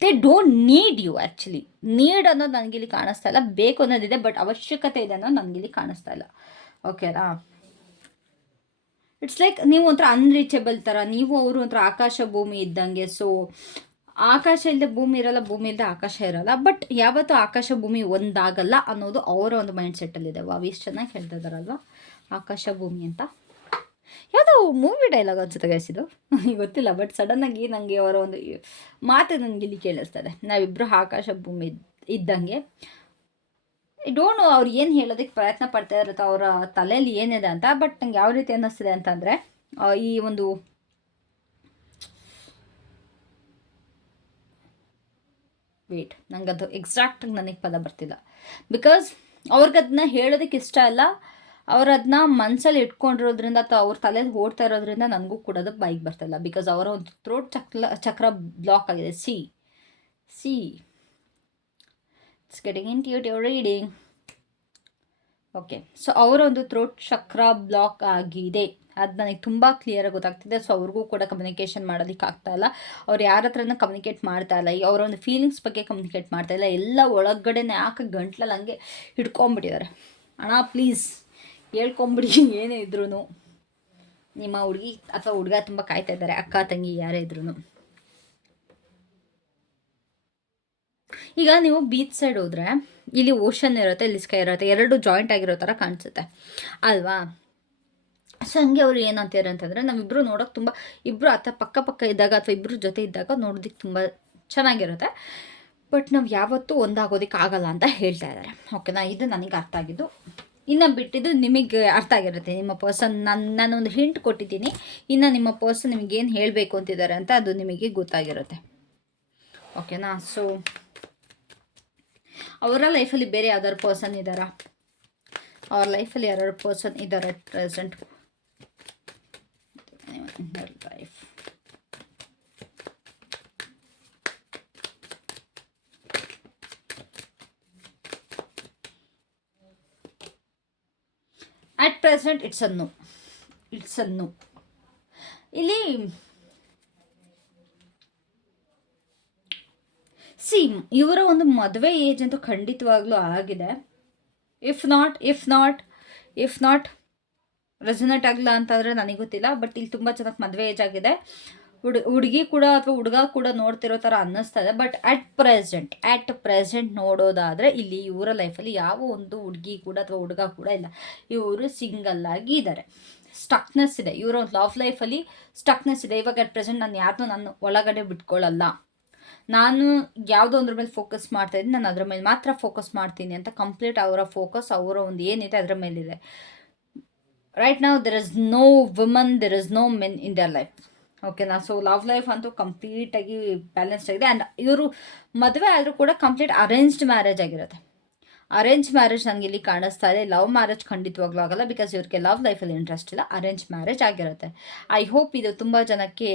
they don't need you. Actually need ಅನ್ನೋದು ನನಗಿಲ್ಲಿ ಕಾಣಿಸ್ತಾ ಇಲ್ಲ. ಬೇಕು ಅನ್ನೋದಿದೆ, ಬಟ್ ಅವಶ್ಯಕತೆ ಇದೆ ಅನ್ನೋದು ನನಗಿಲ್ಲಿ ಕಾಣಿಸ್ತಾ ಇಲ್ಲ. ಓಕೆನಾ? ಇಟ್ಸ್ ಲೈಕ್ ನೀವು ಒಂಥರ ಅನ್ರೀಚಬಲ್ ಥರ, ನೀವು ಅವರು ಒಂಥರ ಆಕಾಶ ಭೂಮಿ ಇದ್ದಂಗೆ. ಸೊ ಆಕಾಶ ಇಲ್ಲದೆ ಭೂಮಿ ಇರಲ್ಲ, ಭೂಮಿ ಇಲ್ಲದೆ ಆಕಾಶ ಇರಲ್ಲ, ಬಟ್ ಯಾವತ್ತೂ ಆಕಾಶ ಭೂಮಿ ಒಂದಾಗಲ್ಲ ಅನ್ನೋದು ಅವರ ಒಂದು ಮೈಂಡ್ ಸೆಟ್ಟಲ್ಲಿದೆ. ವಾವ್, ಎಷ್ಟು ಚೆನ್ನಾಗಿ ಹೇಳ್ತಾ ಇದ್ದಾರಲ್ವ, ಆಕಾಶ ಭೂಮಿ ಅಂತ. ಯಾವುದೋ ಮೂವಿ ಡೈಲಾಗ್ ಅನ್ಸುತ್ತೆ ಗೈಸಿದು, ನನಗೆ ಗೊತ್ತಿಲ್ಲ. ಬಟ್ ಸಡನ್ನಾಗಿ ನನಗೆ ಅವರ ಒಂದು ಮಾತು ನನಗೆ ಇಲ್ಲಿ ಕೇಳಿಸ್ತದೆ, ನಾವಿಬ್ಬರು ಆಕಾಶ ಭೂಮಿ ಇದ್ದಂಗೆ. ಐ ಡೋಂಟ್ ನೋ ಅವ್ರು ಏನು ಹೇಳೋದಕ್ಕೆ ಪ್ರಯತ್ನ ಪಡ್ತಾ ಇರುತ್ತೆ, ಅವರ ತಲೆಯಲ್ಲಿ ಏನಿದೆ ಅಂತ. ಬಟ್ ನಂಗೆ ಯಾವ ರೀತಿ ಅನ್ನಿಸ್ತಿದೆ ಅಂತಂದರೆ, ಈ ಒಂದು ವೇಟ್, ನನಗದು ಎಕ್ಸಾಕ್ಟಾಗಿ ನನಗೆ ಪದ ಬರ್ತಿಲ್ಲ. ಬಿಕಾಸ್ ಅವ್ರಿಗದನ್ನ ಹೇಳೋದಕ್ಕೆ ಇಷ್ಟ ಇಲ್ಲ. ಅವ್ರು ಅದನ್ನ ಮನಸ್ಸಲ್ಲಿ ಇಟ್ಕೊಂಡಿರೋದ್ರಿಂದ ಅಥವಾ ಅವ್ರ ತಲೆಯಲ್ಲಿ ಓಡ್ತಾ ಇರೋದ್ರಿಂದ ನನಗೂ ಕೂಡ ಅದು ಬೈಕ್ ಬರ್ತಾಯಿಲ್ಲ. ಬಿಕಾಸ್ ಅವರ ಒಂದು ಥ್ರೋಟ್ ಚಕ್ರ ಬ್ಲಾಕ್ ಆಗಿದೆ. C it's getting in your reading. Okay, so ಅವರ ಒಂದು ಥ್ರೋಟ್ ಚಕ್ರ ಬ್ಲಾಕ್ ಆಗಿದೆ, ಅದು ನನಗೆ ತುಂಬ ಕ್ಲಿಯರಾಗಿ ಗೊತ್ತಾಗ್ತಿದೆ. ಸೊ ಅವ್ರಿಗೂ ಕೂಡ ಕಮ್ಯುನಿಕೇಷನ್ ಮಾಡೋದಕ್ಕೆ ಆಗ್ತಾಯಿಲ್ಲ. ಅವ್ರು ಯಾರ ಹತ್ರನೂ ಕಮ್ಯುನಿಕೇಟ್ ಮಾಡ್ತಾ ಇಲ್ಲ, ಅವರ ಒಂದು ಫೀಲಿಂಗ್ಸ್ ಬಗ್ಗೆ ಕಮ್ಯುನಿಕೇಟ್ ಮಾಡ್ತಾ ಇಲ್ಲ. ಎಲ್ಲ ಒಳಗಡೆನೇ ಯಾಕೆ ಗಂಟ್ಲಲ್ಲಿ ಹಂಗೆ ಹಿಡ್ಕೊಂಬಿಟ್ಟಿದ್ದಾರೆ. ಅಣ್ಣ ಪ್ಲೀಸ್ ಹೇಳ್ಕೊಂಬಿಡಿ, ಏನೇ ಇದ್ರೂ. ನಿಮ್ಮ ಹುಡುಗಿ ಅಥವಾ ಹುಡುಗ ತುಂಬ ಕಾಯ್ತಾ ಇದ್ದಾರೆ, ಅಕ್ಕ ತಂಗಿ ಯಾರೇ ಇದ್ರೂ. ಈಗ ನೀವು ಬೀಚ್ ಸೈಡ್ ಹೋದರೆ ಇಲ್ಲಿ ಓಷನ್ ಇರುತ್ತೆ, ಇಲ್ಲಿ ಸ್ಕೈ ಇರುತ್ತೆ, ಎರಡು ಜಾಯಿಂಟ್ ಆಗಿರೋ ಥರ ಕಾಣಿಸುತ್ತೆ ಅಲ್ವಾ? ಸೊ ಹಂಗೆ ಅವ್ರು ಏನಂತಾರೆ ಅಂತಂದರೆ, ನಾವಿಬ್ಬರು ನೋಡೋಕೆ ತುಂಬ ಇಬ್ಬರು ಅಥವಾ ಪಕ್ಕ ಇದ್ದಾಗ ಅಥವಾ ಇಬ್ಬರು ಜೊತೆ ಇದ್ದಾಗ ನೋಡೋದಕ್ಕೆ ತುಂಬ ಚೆನ್ನಾಗಿರುತ್ತೆ. ಬಟ್ ನಾವು ಯಾವತ್ತೂ ಒಂದಾಗೋದಕ್ಕೆ ಆಗಲ್ಲ ಅಂತ ಹೇಳ್ತಾ ಇದ್ದಾರೆ. ಓಕೆನಾ? ಇದು ನನಗೆ ಅರ್ಥ ಆಗಿದ್ದು. ಇನ್ನು ಬಿಟ್ಟಿದ್ದು ನಿಮಗೆ ಅರ್ಥ ಆಗಿರುತ್ತೆ. ನಿಮ್ಮ ಪರ್ಸನ್ ನಾನೊಂದು ಹಿಂಟ್ ಕೊಟ್ಟಿದ್ದೀನಿ, ಇನ್ನು ನಿಮ್ಮ ಪರ್ಸನ್ ನಿಮಗೇನು ಹೇಳಬೇಕು ಅಂತಿದ್ದಾರೆ ಅಂತ ಅದು ನಿಮಗೆ ಗೊತ್ತಾಗಿರುತ್ತೆ. ಓಕೆನಾ? ಸೊ ಅವರ ಲೈಫಲ್ಲಿ ಬೇರೆ ಯಾವ್ದಾದ್ರು ಪರ್ಸನ್ ಇದ್ದಾರಾ? ಅವ್ರ ಲೈಫಲ್ಲಿ ಯಾರು ಪರ್ಸನ್ ಇದ್ದಾರೆ at present? Life at present it's a no. ಇಲ್ಲಿ ಇವರ ಒಂದು ಮದುವೆ ಏಜ್ ಅಂತೂ ಖಂಡಿತವಾಗ್ಲೂ ಆಗಿದೆ. ಇಫ್ ನಾಟ್ ರೆಸನೇಟ್ ಆಗಲ್ಲ ಅಂತಂದರೆ ನನಗೆ ಗೊತ್ತಿಲ್ಲ. ಬಟ್ ಇಲ್ಲಿ ತುಂಬ ಚೆನ್ನಾಗಿ ಮದುವೆ ಏಜ್ ಆಗಿದೆ. ಹುಡುಗಿ ಕೂಡ ಅಥವಾ ಹುಡುಗ ಕೂಡ ನೋಡ್ತಿರೋ ಥರ ಅನ್ನಿಸ್ತಾ ಇದೆ. ಬಟ್ ಅಟ್ ಪ್ರೆಸೆಂಟ್ ನೋಡೋದಾದರೆ ಇಲ್ಲಿ ಇವರ ಲೈಫಲ್ಲಿ ಯಾವ ಒಂದು ಹುಡುಗಿ ಕೂಡ ಅಥವಾ ಹುಡುಗ ಕೂಡ ಇಲ್ಲ. ಇವರು ಸಿಂಗಲ್ ಆಗಿ ಇದ್ದಾರೆ. ಸ್ಟಕ್ನೆಸ್ ಇದೆ, ಇವರ ಒಂದು ಲವ್ ಲೈಫಲ್ಲಿ ಸ್ಟಕ್ನೆಸ್ ಇದೆ. ಇವಾಗ ಅಟ್ ಪ್ರೆಸೆಂಟ್ ನಾನು ಯಾರನ್ನೂ ನಾನು ಒಳಗಡೆ ಬಿಟ್ಕೊಳ್ಳಲ್ಲ, ನಾನು ಯಾವುದೋ ಒಂದ್ರ ಮೇಲೆ ಫೋಕಸ್ ಮಾಡ್ತಾ ಇದ್ದೀನಿ, ನಾನು ಅದ್ರ ಮೇಲೆ ಮಾತ್ರ ಫೋಕಸ್ ಮಾಡ್ತೀನಿ ಅಂತ ಕಂಪ್ಲೀಟ್ ಅವರ ಫೋಕಸ್, ಅವರ ಒಂದು ಏನಿದೆ ಅದರ ಮೇಲಿದೆ. Right now there is no woman, there is no men in their life. ಓಕೆನಾ? ಸೊ ಲವ್ ಲೈಫ್ ಅಂತೂ ಕಂಪ್ಲೀಟಾಗಿ ಬ್ಯಾಲೆನ್ಸ್ಡ್ ಆಗಿದೆ. ಆ್ಯಂಡ್ ಇವರು ಮದುವೆ ಆದರೂ ಕೂಡ ಕಂಪ್ಲೀಟ್ ಅರೇಂಜ್ಡ್ ಮ್ಯಾರೇಜ್ ಆಗಿರುತ್ತೆ. ಅರೇಂಜ್ ಮ್ಯಾರೇಜ್ ನನಗೆ ಇಲ್ಲಿ ಕಾಣಿಸ್ತಾ ಇದೆ. ಲವ್ ಮ್ಯಾರೇಜ್ ಖಂಡಿತವಾಗ್ಲೂ ಆಗಲ್ಲ, ಬಿಕಾಸ್ ಇವ್ರಿಗೆ ಲವ್ ಲೈಫಲ್ಲಿ ಇಂಟ್ರೆಸ್ಟ್ ಇಲ್ಲ, ಅರೇಂಜ್ ಮ್ಯಾರೇಜ್ ಆಗಿರುತ್ತೆ. ಐ ಹೋಪ್ ಇದು ತುಂಬ ಜನಕ್ಕೆ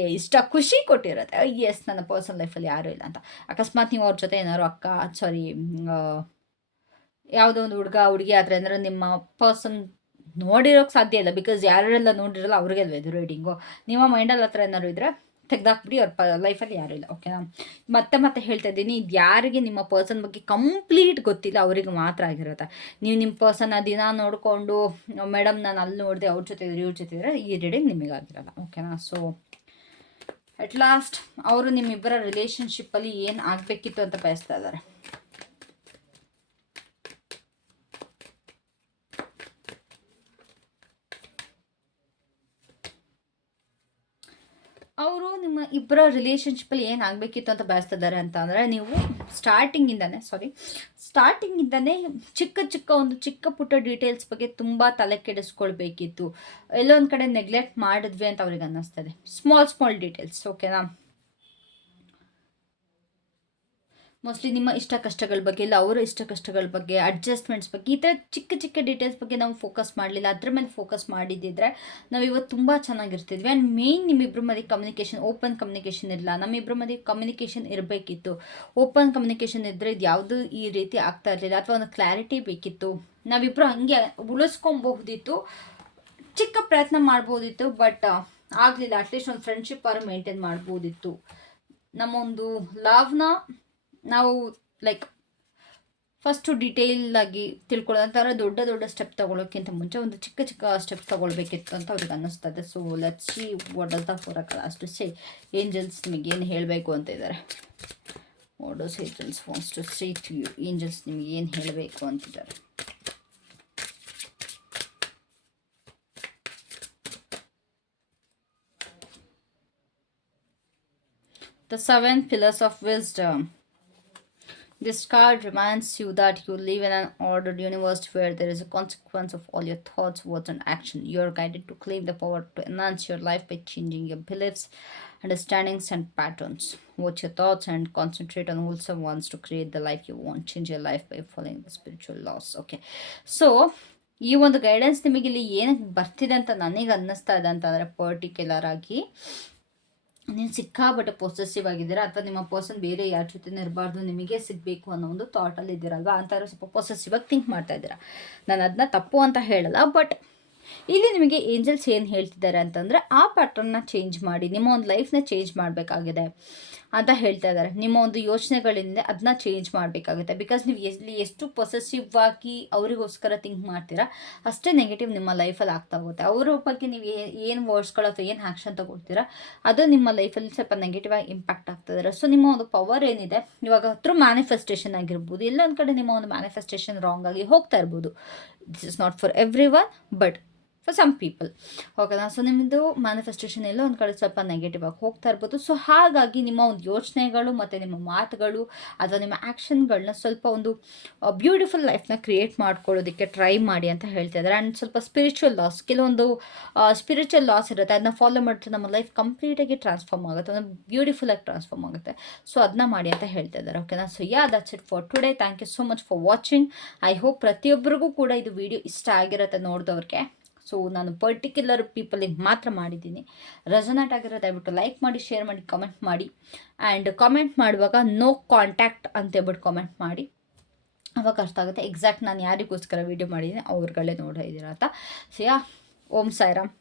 ಖುಷಿ ಕೊಟ್ಟಿರುತ್ತೆ. ಎಸ್, ನನ್ನ ಪರ್ಸನಲ್ ಲೈಫಲ್ಲಿ ಯಾರೂ ಇಲ್ಲ ಅಂತ. ಅಕಸ್ಮಾತ್ ನೀವು ಅವ್ರ ಜೊತೆ ಏನಾದ್ರು ಯಾವುದೋ ಒಂದು ಹುಡುಗಿ ಆದರೆ ಅಂದರೆ ನಿಮ್ಮ ಪರ್ಸನ್ ನೋಡಿರೋಕ್ಕೆ ಸಾಧ್ಯ ಇಲ್ಲ, ಬಿಕಾಸ್ ಯಾರೆಲ್ಲ ನೋಡಿರಲ್ಲ ಅವ್ರಿಗೆ ಅಲ್ವ ಇದು ರೀಡಿಂಗು. ನಿಮ್ಮ ಮೈಂಡಲ್ಲಿ ಹತ್ರ ಏನಾದ್ರು ಇದ್ದರೆ ತೆಗ್ದಾಕ್ಬಿಡಿ, ಅವ್ರ ಲೈಫಲ್ಲಿ ಯಾರೂ ಇಲ್ಲ. ಓಕೆನಾ? ಮತ್ತೆ ಹೇಳ್ತಾ ಇದ್ದೀನಿ, ಇದು ಯಾರಿಗೆ ನಿಮ್ಮ ಪರ್ಸನ್ ಬಗ್ಗೆ ಕಂಪ್ಲೀಟ್ ಗೊತ್ತಿಲ್ಲ ಅವರಿಗೆ ಮಾತ್ರ ಆಗಿರುತ್ತೆ. ನೀವು ನಿಮ್ಮ ಪರ್ಸನ್ನ ದಿನ ನೋಡಿಕೊಂಡು ಮೇಡಮ್ ನಾನು ಅಲ್ಲಿ ನೋಡಿದೆ, ಅವ್ರ ಜೊತೆ ಇವ್ರ ಜೊತೆ ಇದ್ದರೆ ಈ ರೀಡಿಂಗ್ ನಿಮಗಾಗಿರಲ್ಲ. ಓಕೆನಾ? ಸೊ ಅಟ್ ಲಾಸ್ಟ್ ಅವರು ನಿಮ್ಮಿಬ್ಬರ ರಿಲೇಷನ್ಶಿಪ್ಪಲ್ಲಿ ಏನು ಆಗಬೇಕಿತ್ತು ಅಂತ ಬಯಸ್ತಾ ಇದ್ದಾರೆ. ಅವರು ನಿಮ್ಮ ಇಬ್ಬರ ರಿಲೇಷನ್ಶಿಪ್ಪಲ್ಲಿ ಏನು ಆಗಬೇಕಿತ್ತು ಅಂತ ಬಯಸ್ತಿದ್ದಾರೆ ಅಂತ ಅಂದರೆ, ನೀವು ಸ್ಟಾರ್ಟಿಂಗಿಂದನೇ ಚಿಕ್ಕ ಪುಟ್ಟ ಡೀಟೇಲ್ಸ್ ಬಗ್ಗೆ ತುಂಬ ತಲೆ ಕೆಡಿಸ್ಕೊಳ್ಬೇಕಿತ್ತು. ಎಲ್ಲೋ ಒಂದು ಕಡೆ ನೆಗ್ಲೆಕ್ಟ್ ಮಾಡಿದ್ವಿ ಅಂತ ಅವ್ರಿಗೆ ಅನ್ನಿಸ್ತದೆ. Small details. ಓಕೆನಾ? ಮೋಸ್ಟ್ಲಿ ನಿಮ್ಮ ಇಷ್ಟ ಕಷ್ಟಗಳ ಬಗ್ಗೆ, ಇಲ್ಲ ಅವರ ಇಷ್ಟ ಕಷ್ಟಗಳ ಬಗ್ಗೆ, ಅಡ್ಜಸ್ಟ್ಮೆಂಟ್ಸ್ ಬಗ್ಗೆ, ಈ ಥರ ಚಿಕ್ಕ ಡೀಟೇಲ್ಸ್ ಬಗ್ಗೆ ನಾವು ಫೋಕಸ್ ಮಾಡಲಿಲ್ಲ. ಅದ್ರ ಮೇಲೆ ಫೋಕಸ್ ಮಾಡಿದ್ದಿದ್ರೆ ನಾವು ಇವತ್ತು ತುಂಬ ಚೆನ್ನಾಗಿರ್ತಿದ್ವಿ. ಆ್ಯಂಡ್ ಮೇಯ್ನ್ ನಿಮ್ಮಿಬ್ಬರ ಮಧ್ಯೆ ಕಮ್ಯುನಿಕೇಷನ್, ಓಪನ್ ಕಮ್ಯುನಿಕೇಷನ್ ಇಲ್ಲ. ನಮ್ಮಿಬ್ಬರ ಮಧ್ಯೆ ಕಮ್ಯುನಿಕೇಷನ್ ಇರಬೇಕಿತ್ತು. ಓಪನ್ ಕಮ್ಯುನಿಕೇಷನ್ ಇದ್ದರೆ ಇದು ಯಾವುದೂ ಈ ರೀತಿ ಆಗ್ತಾ ಇರಲಿಲ್ಲ, ಅಥವಾ ಒಂದು ಕ್ಲಾರಿಟಿ ಬೇಕಿತ್ತು. ನಾವಿಬ್ಬರು ಹಂಗೆ ಉಳಿಸ್ಕೊಬಹುದಿತ್ತು, ಚಿಕ್ಕ ಪ್ರಯತ್ನ ಮಾಡ್ಬೋದಿತ್ತು, ಬಟ್ ಆಗಲಿಲ್ಲ. ಅಟ್ಲೀಸ್ಟ್ ಒಂದು ಫ್ರೆಂಡ್ಶಿಪ್ ಅವರು ಮೇಂಟೈನ್ ಮಾಡ್ಬೋದಿತ್ತು. ನಮ್ಮೊಂದು ಲವ್ನ ನಾವು ಫಸ್ಟು ಡೀಟೇಲಾಗಿ ತಿಳ್ಕೊಳ್ಳೋದಂತಾರೆ. ದೊಡ್ಡ ಸ್ಟೆಪ್ ತೊಗೊಳೋಕ್ಕಿಂತ ಮುಂಚೆ ಒಂದು ಚಿಕ್ಕ ಸ್ಟೆಪ್ಸ್ ತೊಗೊಳ್ಬೇಕಿತ್ತು ಅಂತ ಅವ್ರಿಗೆ ಅನ್ನಿಸ್ತದೆ. So let's see what does the oracle has to say. Angels ನಿಮಗೆ ಏನು ಹೇಳಬೇಕು ಅಂತ ಇದ್ದಾರೆ. What does angels wants to say to you. Angels ನಿಮಗೆ ಏನು ಹೇಳಬೇಕು ಅಂತಿದ್ದಾರೆ. The 7 pillars of wisdom. This card reminds you that you live in an ordered universe where there is a consequence of all your thoughts, words, and action. You are guided to claim the power to enhance your life by changing your beliefs, understandings, and patterns. Watch your thoughts and concentrate on wholesome ones to create the life you want. Change your life by following the spiritual laws. Okay. So, ಈ ಒಂದು guidance ನಿಮಗೆ ಇಲ್ಲಿ ಏನಕ್ಕೆ ಬರ್ತಿದೆ ಅಂತ ನನಗೆ ಅನ್ನಿಸ್ತಾ ಇದೆ ಅಂತಂದರೆ, ಪರ್ಟಿಕ್ಯುಲರ್ ಆಗಿ ನೀವು ಸಿಕ್ಕಾಬಟ್ಟೆ ಪೊಸೆಸಿವ್ ಆಗಿದ್ದೀರಾ, ಅಥವಾ ನಿಮ್ಮ ಪರ್ಸನ್ ಬೇರೆ ಯಾರ ಜೊತೆನೇ ಇರಬಾರ್ದು, ನಿಮಗೆ ಸಿಗಬೇಕು ಅನ್ನೋ ಒಂದು ಥಾಟಲ್ಲಿ ಇದ್ದೀರಲ್ವಾ, ಅಂಥವ್ರು ಸ್ವಲ್ಪ ಪೊಸೆಸಿವ್ ಆಗಿ ಥಿಂಕ್ ಮಾಡ್ತಾ ಇದ್ದೀರಾ. ನಾನು ಅದನ್ನ ತಪ್ಪು ಅಂತ ಹೇಳಲ್ಲ, ಬಟ್ ಇಲ್ಲಿ ನಿಮಗೆ ಏಂಜಲ್ಸ್ ಏನು ಹೇಳ್ತಿದ್ದಾರೆ ಅಂತಂದರೆ, ಆ ಪ್ಯಾಟರ್ನ್ನ ಚೇಂಜ್ ಮಾಡಿ, ನಿಮ್ಮ ಒಂದು ಲೈಫ್ನ ಚೇಂಜ್ ಮಾಡಬೇಕಾಗಿದೆ ಅಂತ ಹೇಳ್ತಾ ಇದ್ದಾರೆ. ನಿಮ್ಮ ಒಂದು ಯೋಚನೆಗಳಿಂದ ಅದನ್ನ ಚೇಂಜ್ ಮಾಡಬೇಕಾಗುತ್ತೆ. ಬಿಕಾಸ್ ನೀವು ಎಷ್ಟು ಪೊಸೆಸಿವ್ ಆಗಿ ಅವರಿಗೋಸ್ಕರ ಥಿಂಕ್ ಮಾಡ್ತೀರಾ, ಅಷ್ಟೇ ನೆಗೆಟಿವ್ ನಿಮ್ಮ ಲೈಫಲ್ಲಿ ಆಗ್ತಾ ಹೋಗುತ್ತೆ. ಅವರ ಬಗ್ಗೆ ನೀವು ಏನು ವರ್ಡ್ಸ್ಗಳು ಅಥವಾ ಏನು ಆ್ಯಕ್ಷನ್ ತಗೊಳ್ತೀರಾ, ಅದು ನಿಮ್ಮ ಲೈಫಲ್ಲಿ ಸ್ವಲ್ಪ ನೆಗೆಟಿವ್ ಆಗಿ ಇಂಪ್ಯಾಕ್ಟ್ ಆಗ್ತಿದ್ದಾರೆ. ಸೊ ನಿಮ್ಮ ಒಂದು ಪವರ್ ಏನಿದೆ ಇವಾಗ ಥ್ರೂ ಮ್ಯಾನಿಫೆಸ್ಟೇಷನ್ ಆಗಿರ್ಬೋದು, ಎಲ್ಲೊಂದು ಕಡೆ ನಿಮ್ಮ ಒಂದು ಮ್ಯಾನಿಫೆಸ್ಟೇಷನ್ ರಾಂಗ್ ಆಗಿ ಹೋಗ್ತಾ ಇರ್ಬೋದು. This is not for everyone, but for some people. ಓಕೆನಾ? ಸೊ ನಿಮ್ಮದು ಮ್ಯಾನಿಫೆಸ್ಟೇಷನ್ ಎಲ್ಲ ಒಂದು ಕಡೆ ಸ್ವಲ್ಪ ನೆಗೆಟಿವ್ ಆಗಿ ಹೋಗ್ತಾ ಇರ್ಬೋದು. ಸೊ ಹಾಗಾಗಿ ನಿಮ್ಮ ಒಂದು ಯೋಚನೆಗಳು ಮತ್ತು ನಿಮ್ಮ ಮಾತುಗಳು ಅಥವಾ ನಿಮ್ಮ ಆ್ಯಕ್ಷನ್ಗಳನ್ನ ಸ್ವಲ್ಪ ಒಂದು ಬ್ಯೂಟಿಫುಲ್ ಲೈಫ್ನ ಕ್ರಿಯೇಟ್ ಮಾಡ್ಕೊಳ್ಳೋದಕ್ಕೆ ಟ್ರೈ ಮಾಡಿ ಅಂತ ಹೇಳ್ತಾ ಇದ್ದಾರೆ. ಆ್ಯಂಡ್ ಸ್ವಲ್ಪ ಕೆಲವೊಂದು ಸ್ಪಿರಿಚುವಲ್ ಲಾಸ್ ಇರುತ್ತೆ, ಅದನ್ನ ಫಾಲೋ ಮಾಡಿದ್ರೆ ನಮ್ಮ ಲೈಫ್ ಕಂಪ್ಲೀಟಾಗಿ ಟ್ರಾನ್ಸ್ಫಾರ್ಮ್ ಆಗುತ್ತೆ, ಒಂದು ಬ್ಯೂಟಿಫುಲ್ಲಾಗಿ ಟ್ರಾನ್ಸ್ಫಾರ್ಮ್ ಆಗುತ್ತೆ. ಸೊ ಅದನ್ನ ಮಾಡಿ ಅಂತ ಹೇಳ್ತಾ ಇದ್ದಾರೆ. ಓಕೆನಾ? So that's it for today. Thank you so much for watching. I hope ಪ್ರತಿಯೊಬ್ಬರಿಗೂ ಕೂಡ ಇದು ವಿಡಿಯೋ ಇಷ್ಟ ಆಗಿರುತ್ತೆ ನೋಡಿದವ್ರಿಗೆ. ಸೊ ನಾನು ಪರ್ಟಿಕ್ಯುಲರ್ ಪೀಪಲಿಗೆ ಮಾತ್ರ ಮಾಡಿದ್ದೀನಿ. ರೆಸೊನೇಟ್ ಆಗಿರೋ ದಯವಿಟ್ಟು ಲೈಕ್ ಮಾಡಿ, ಶೇರ್ ಮಾಡಿ, ಕಮೆಂಟ್ ಮಾಡಿ. ಆ್ಯಂಡ್ ಕಾಮೆಂಟ್ ಮಾಡುವಾಗ ನೋ ಕಾಂಟ್ಯಾಕ್ಟ್ ಅಂತೇಳ್ಬಿಟ್ಟು ಕಾಮೆಂಟ್ ಮಾಡಿ, ಅವಾಗ ಅರ್ಥ ಆಗುತ್ತೆ ಎಕ್ಸಾಕ್ಟ್ ನಾನು ಯಾರಿಗೋಸ್ಕರ ವೀಡಿಯೋ ಮಾಡಿದ್ದೀನಿ ಅವ್ರುಗಳೇ ನೋಡಿದ್ದೀರಾ ಅಂತ. ಸೊ ಓಂ ಸಾಯಿರಾಮ್.